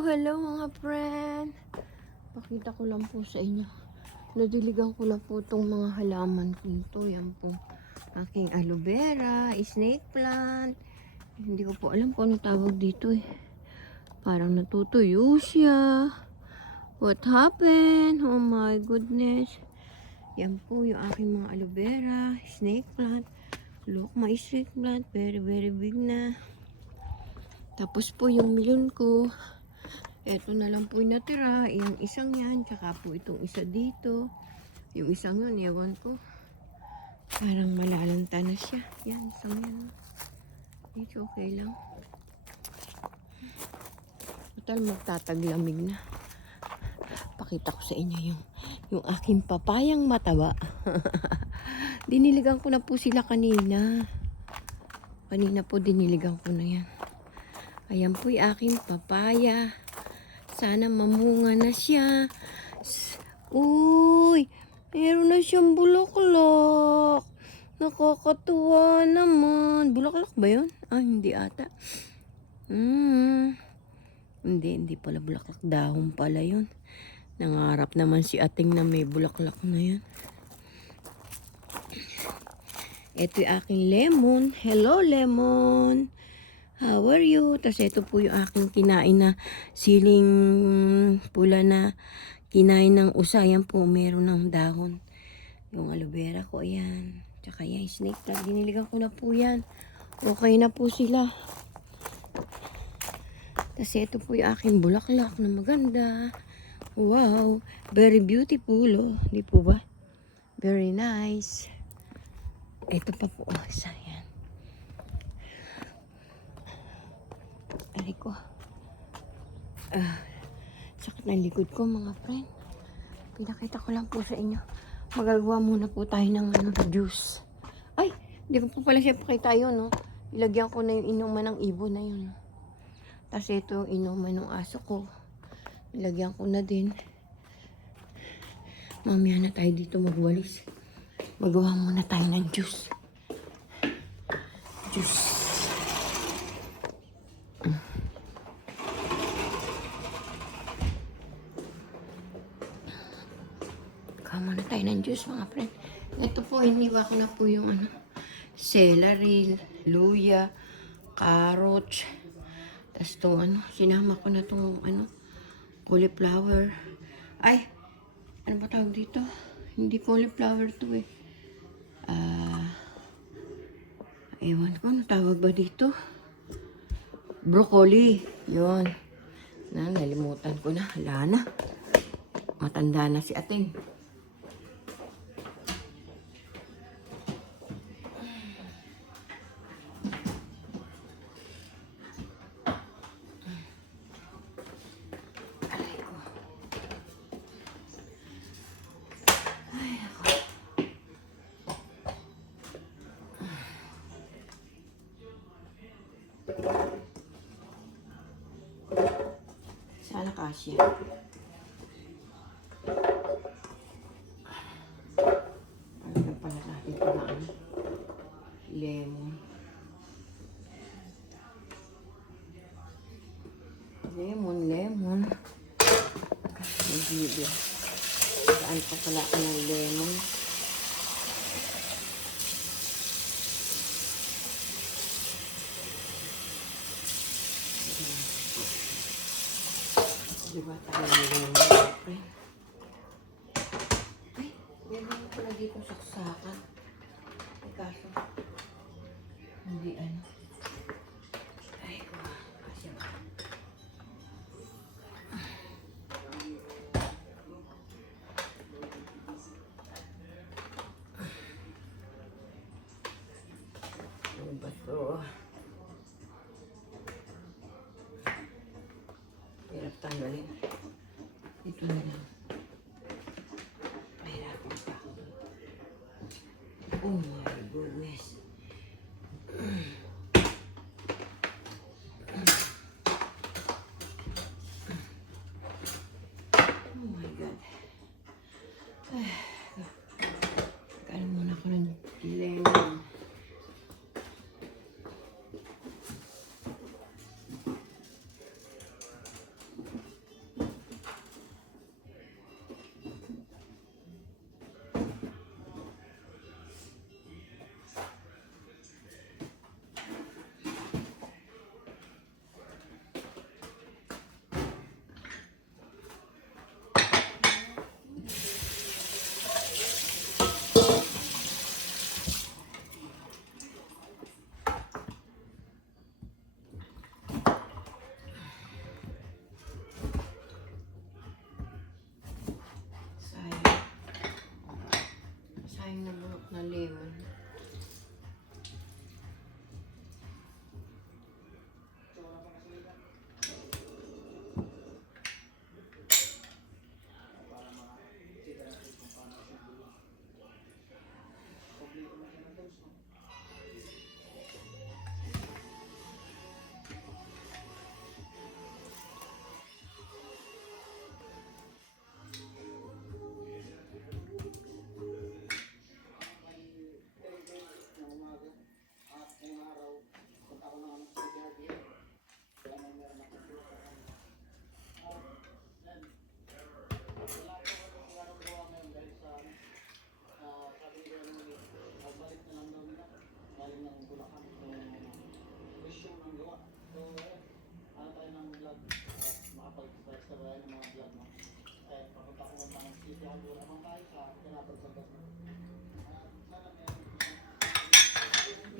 Hello mga friend. Pakita ko lang po sa inyo. Nadiligan ko na po itong mga halaman ko ito. Yan po. Aking aloe vera, snake plant. Hindi ko po alam kung ano tawag dito eh. Parang natutuyo siya. What happened? Oh my goodness. Yan po yung aking mga aloe vera, snake plant. Look, my snake plant. Very big na. Tapos po yung milyon ko. Eto na lang po yung natira. Yung isang yan. Tsaka po itong isa dito. Yung isang yun, ewan ko. Parang malalanta na siya. Yan, isang yan. It's okay lang. Total, magtataglamig na. Pakita ko sa inyo yung aking papayang mataba. Diniligan ko na po sila kanina. Kanina po diniligan ko na yan. Ayan po yung aking papaya. Sana mamunga na siya. Uy! Meron na siyang bulaklak. Nakakatuwa naman. Bulaklak ba yun? Ah, hindi ata. Hindi pala bulaklak. Dahon pala yun. Nangarap naman si ating na may bulaklak na yan. Ito yung aking lemon. Hello, lemon. How are you? Tapos ito po yung aking kinain na siling pula na kinain ng usa. Yan po, meron ng dahon. Yung aloe vera ko, ayan. Tsaka yan, snake plant. Diniligan ko na po yan. Okay na po sila. Tapos ito po yung aking bulaklak na maganda. Wow, very beautiful. Oh. Di po ba? Very nice. Ito pa po. Oh, sayang. Aray ko. Sakit ng likod ko mga friend. Pinakita ko lang po sa inyo. Magagawa muna po tayo ng juice. Ay, hindi ko po pala siya pakita yun. No? Ilagyan ko na yung inuman ng ibon na yun. Tapos ito yung inuman ng aso ko. Ilagyan ko na din. Mamaya na tayo dito magwalis. Magawa muna tayo ng juice. Juice. Kama na tayo ng juice mga friend. Ito po, iniwa ko na po yung celery, luya, carrots. Tapos itong sinama ko na itong cauliflower. Ay, ano ba tawag dito? Hindi cauliflower to eh. Ewan ko, ano tawag ba dito? Broccoli. Yun. Nalimutan ko na. Hala na. Matanda na si ating. Sana kasya. Ano na pala natin pala lemon. Lemon. Nagbibi. Saan pa pala ako ng lemon? Diba tayo ng lemon? Ay, meron pala dito saksakan. Ay, kaso, hindi Ay, kasya ba? Ano ba ito? Hirap tanggalin. Ito na lang. Mahirapan pa ako. Oh my goodness. Oh my God. Kaya muna ako ng lemon.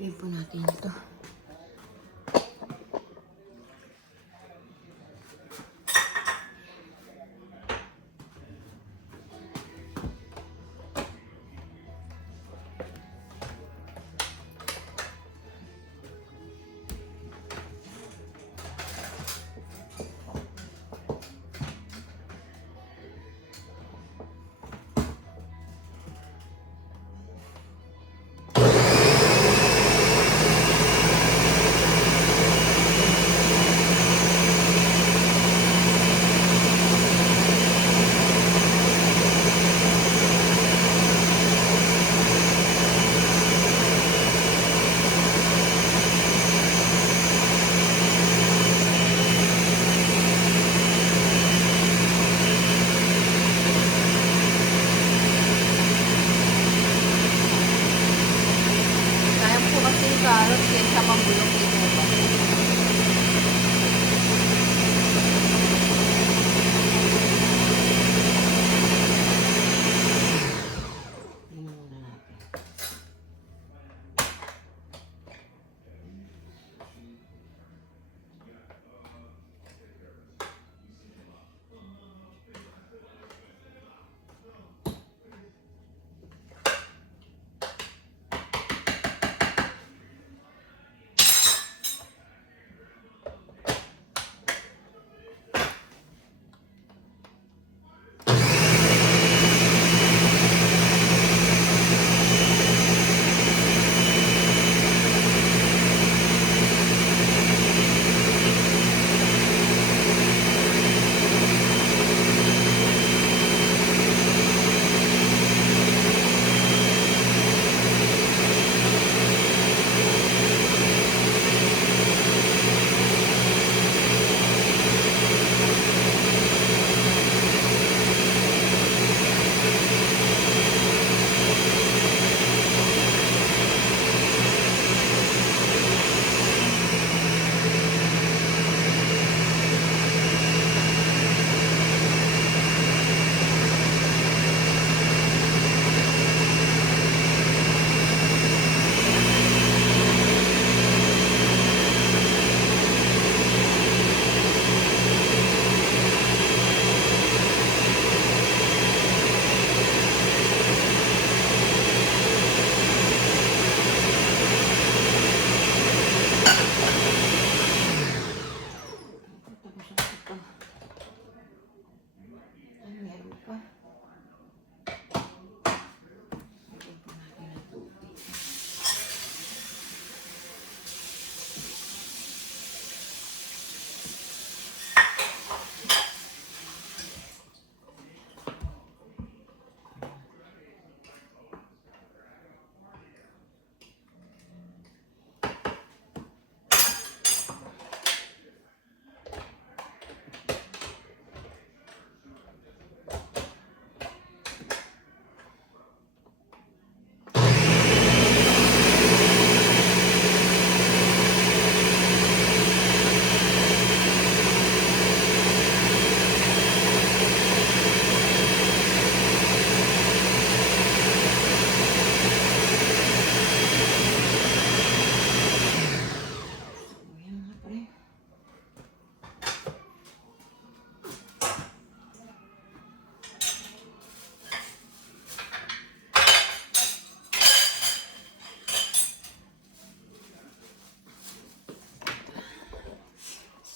Iyan po natin ito. Sayang po kasi yung carrots kaysa mambulok ito.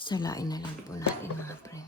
Salain na lang po natin mga pre.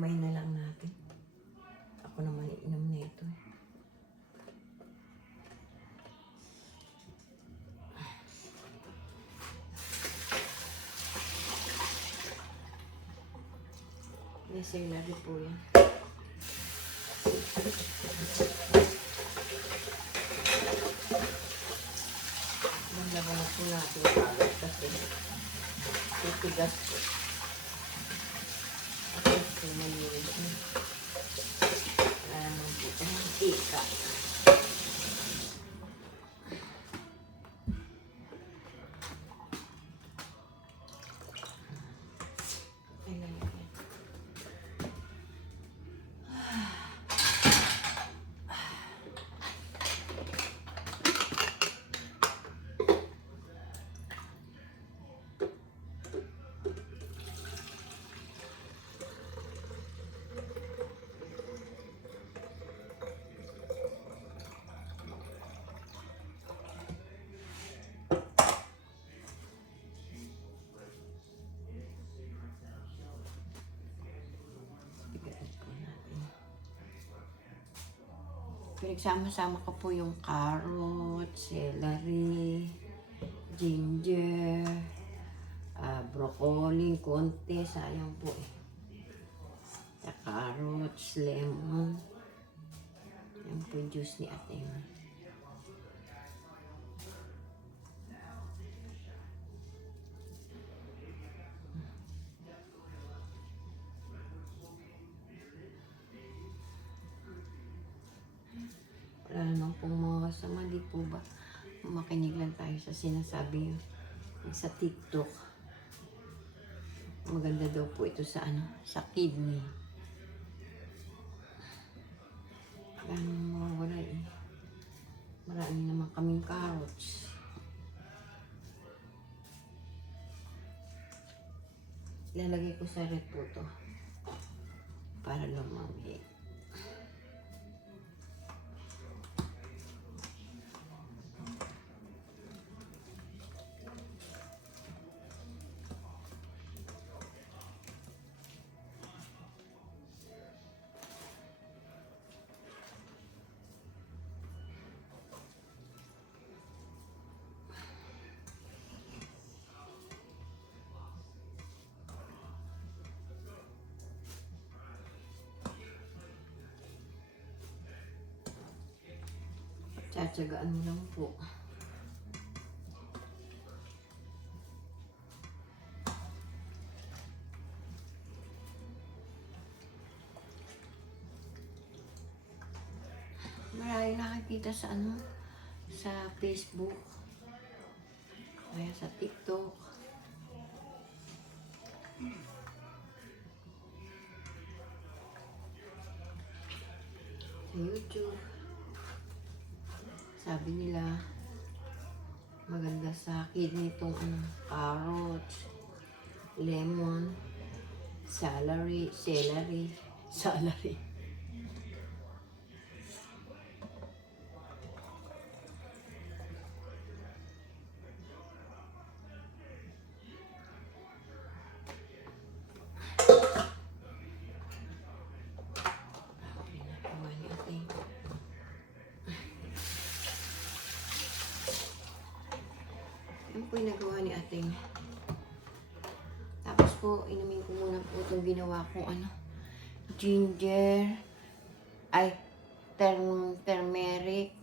Kamay na lang natin. Ako naman iinom na ito. May celery po yan. Maglaban na po natin kalat kasi titigas po. At ito malinis na. Wala naman po ito mantika. Pinagsama-sama ko po yung carrot, celery, ginger, broccoli, konti, sayang po eh. Sa carrots, lemon. Yan po yung juice ni ate. Wala naman pong mga kasama, di po ba? Makinig lang tayo sa sinasabi sa TikTok. Maganda daw po ito sa sa kidney. Wala naman mawawala eh. Marami naman kaming carrots. Ilalagay ko sa ref po to para lumamig. Tsatsagaan mo lang po. Marami nakikita sa sa Facebook. Kaya sa TikTok. Sa YouTube. Sabi nila, maganda sa kidney itong carrots, lemon, celery. Yan po yung nagawa ni ating. Tapos po, inumin ko muna po itong ginawa kong ginger, turmeric,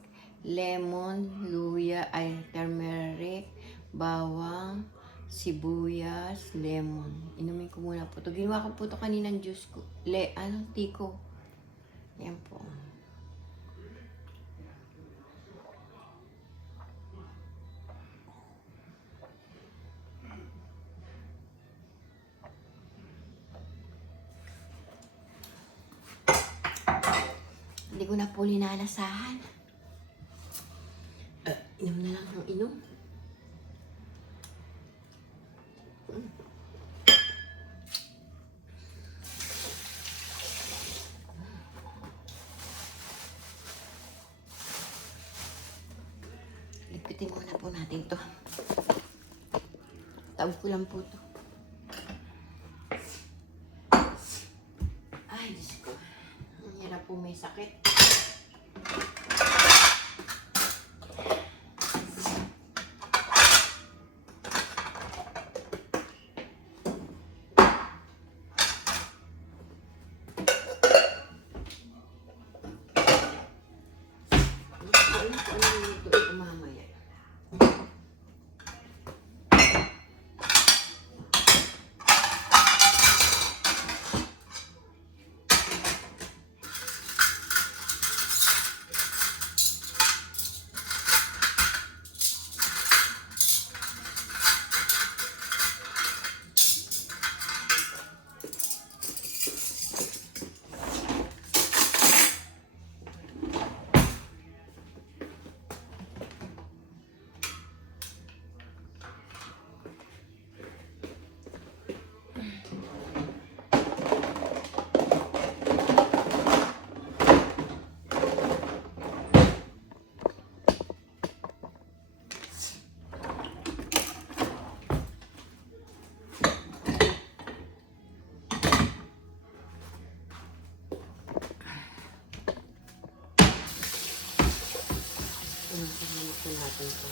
lemon, luya, turmeric, bawang, sibuyas, lemon. Inumin ko muna po ito. Ginawa ko po ito kaninang juice ko. Tiko. Yan po. Hindi ko na po linalasahan. Inom na lang ng inom. Lipitin muna po natin ito. Taob ko lang po ito. sakit. Ito natin ito.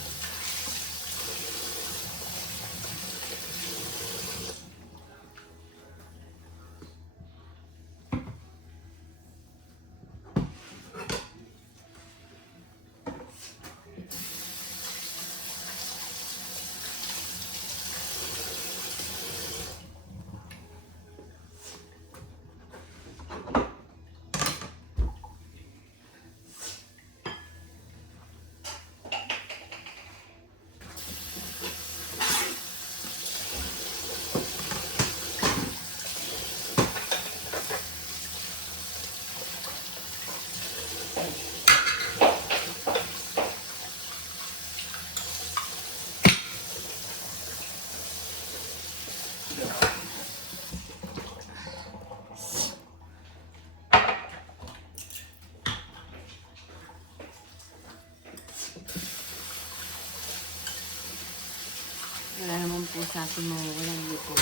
Wala naman po sa akin mawawalan dito.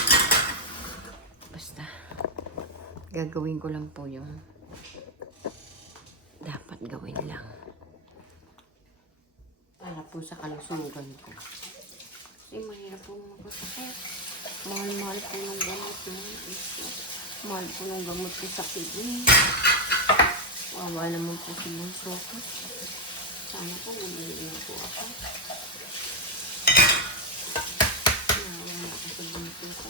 Basta, gagawin ko lang po yung dapat gawin lang. Para po sa kalusugan ko. Kasi mahirap po magkasakit. Mahal-mahal po ng gamot. Mahal po ng gamot ko sa kidney. Wawa naman po si Bunso ko. Sana po bumili na po ako. Nawawa ako sa Bunso ko.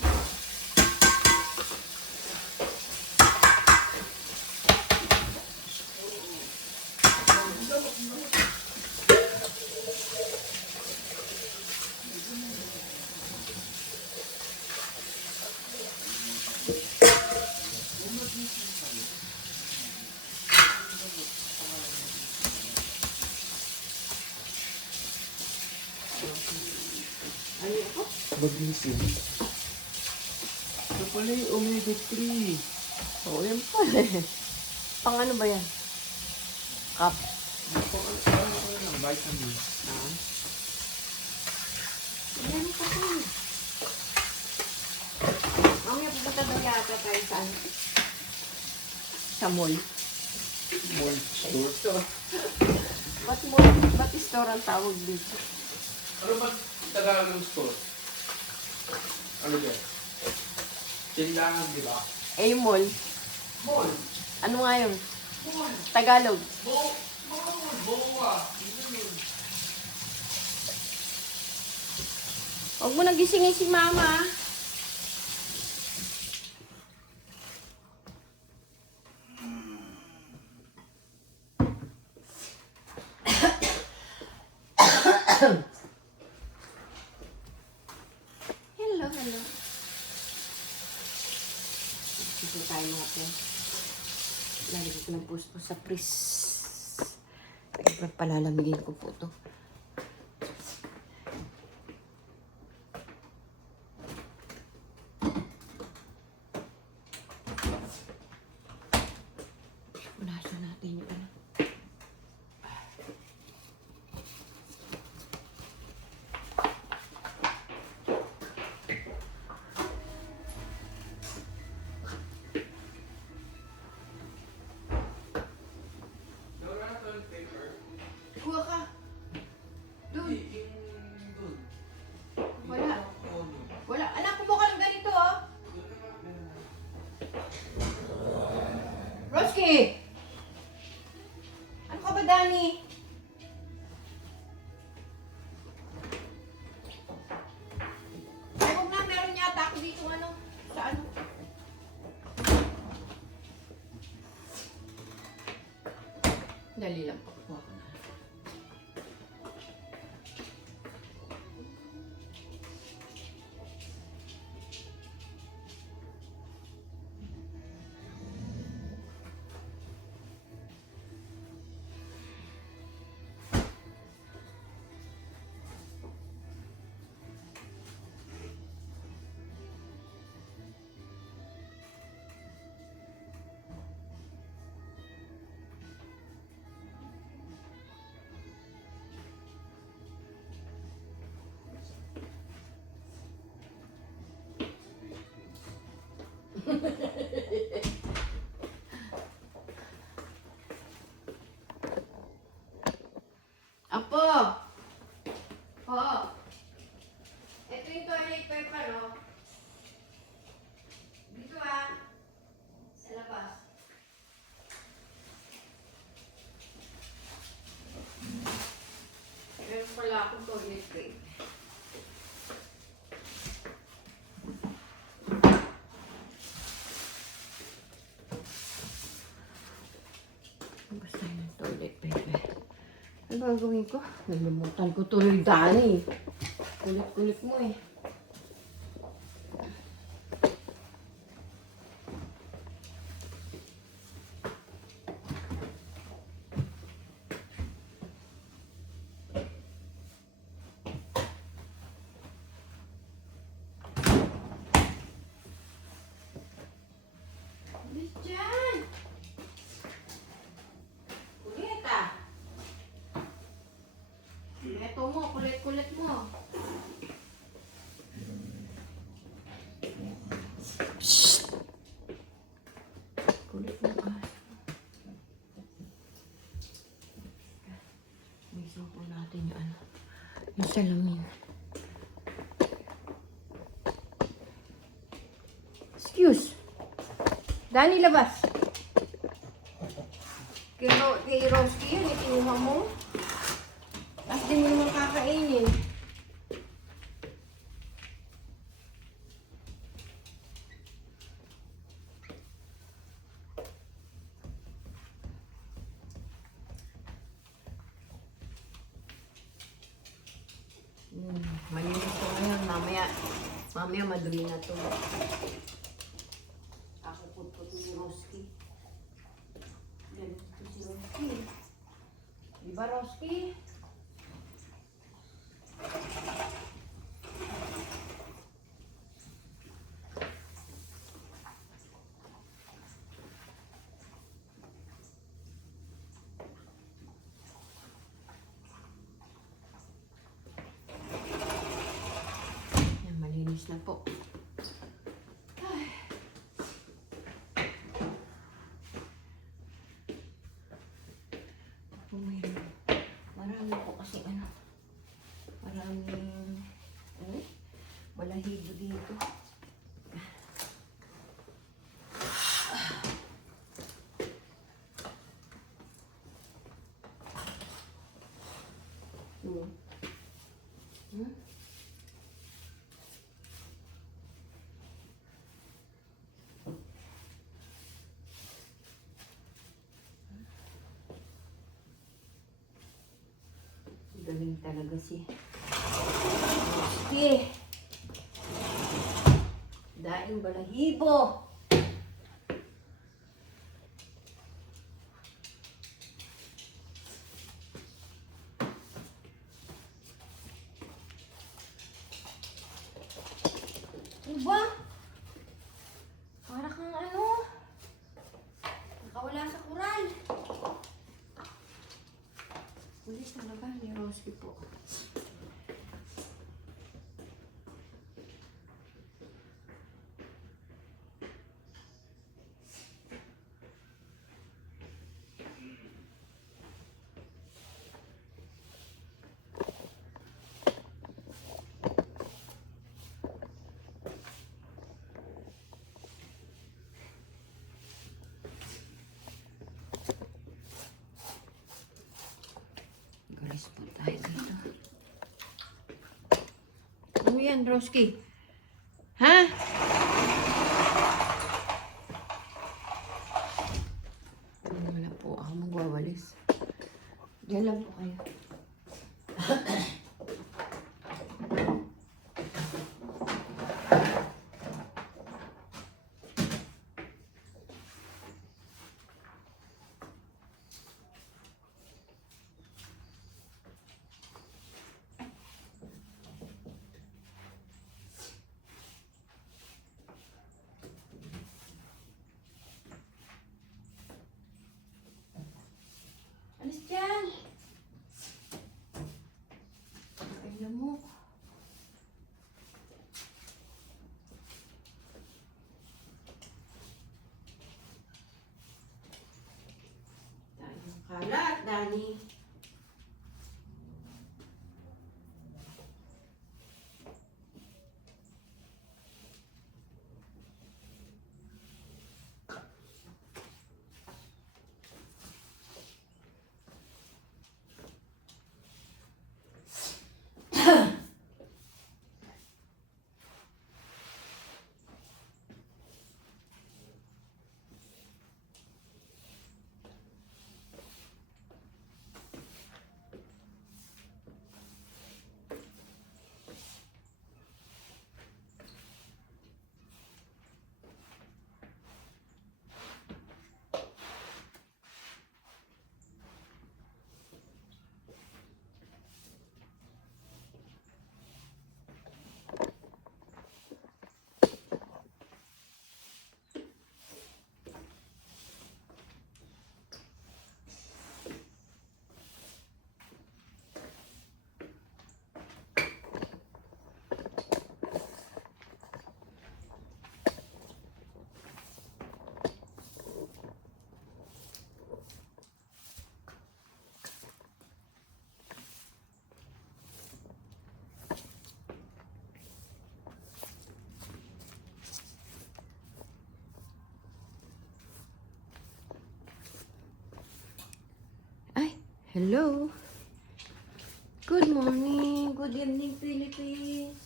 Ano ako? Magising. Ito pala yung omega-3. Oo, yan pala eh. Pang ano ba yan? Cup. Ano vitamin. Yan pa po. Mamaya pupunta daw yata tayo sa ano? Sa mall. Mall store. Ba't mall? Ba't store ang tawag dito? Ano ba Tagalog ng store? Ano ba? Tindahan, di ba? Eh, yung mall. Mall. Ano nga yun? Mall. Tagalog. Boa. Huwag mo nagisingin si mama. Hello, hello. Ito tayo mga po. Lalagay ko ng puso sa freeze. Palalamigin ko po ito. Punasan natin yung ano. Sandali lang po. Kuha ko na. Apo! Po! Ito yung toilet paper, oh. Dito sa labas. Meron pala akong toilet paper. Basta yung toilet paper. Ano ba gawin ko? Nalimutan ko tuloy, Dani. Kulit-kulit mo eh. Bilis dyan! Kulit ah! Ito mo, kulit-kulit mo. Shhh! Kulit mo ka. Misin po natin yung ano. Yung salamin. Excuse! Dani, labas! Kay Roski yun, ikinuha mo. Tapos di mo naman kakainin. Malinis ko ngayon. Mamaya madumi na to. Ako putput ni Roski. Yan, ito si Roski. Diba, Roski? Yan, malinis na po. Marami po kasi maraming balahibo dito. Galing talaga si Roski. Daing balahibo. Diba? Para kang nakawala sa kural. Ulit talaga ni Roski po. Galis po tayo dito. Ano yan, Roski? Ha? Wala po ako magwawalis. Yan lang po kayo. Alis dyan! Ay, lamok. Tayong kalat, Dani. Ay, hello. Good morning. Good evening, Philippines.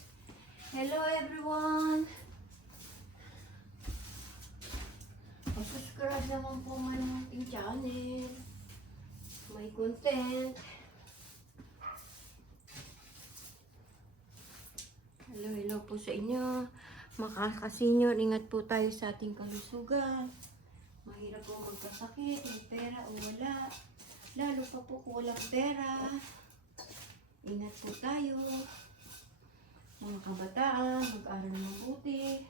Hello, everyone. Subscribe naman po my ating channel. May content. Hello, hello po sa inyo. Mga senior, ingat po tayo sa ating kalusugan. Mahirap po magkasakit, may pera o wala. Lalo pa po kung walang pera. Ingat po tayo. Mga kabataan, mag-aral mabuti.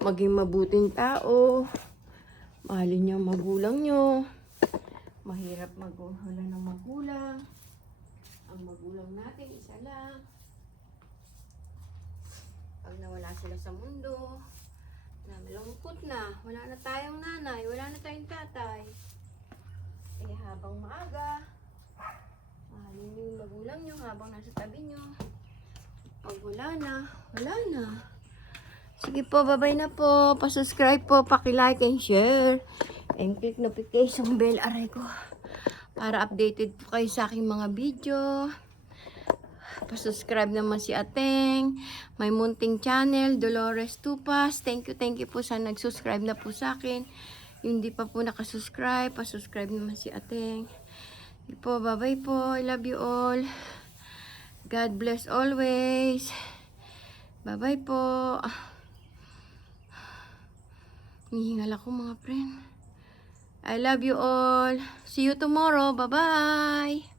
Maging mabuting tao. Mahalin niyo ang magulang niyo. Mahirap magwala ng magulang. Ang magulang natin, isa lang. Pag nawala sila sa mundo, malungkot na. Wala na tayong nanay, wala na tayong tatay. Eh habang maaga, mahalin niyo yung magulang niyo habang nasa tabi niyo. Pag wala na, wala na. Sige po, bye-bye na po. Pa-subscribe po, paki-like and share. And click notification bell, aray ko. Para updated po kayo sa aking mga video. Pa-subscribe naman si Ateng. May munting channel, Dolores Tupas. Thank you po sa nag-subscribe na po sa akin. Yung hindi pa po nakasubscribe, pa-subscribe naman si Ateng. Sige po, bye-bye po. I love you all. God bless always. Bye-bye po. Hihingal ako mga friend. I love you all. See you tomorrow. Bye-bye.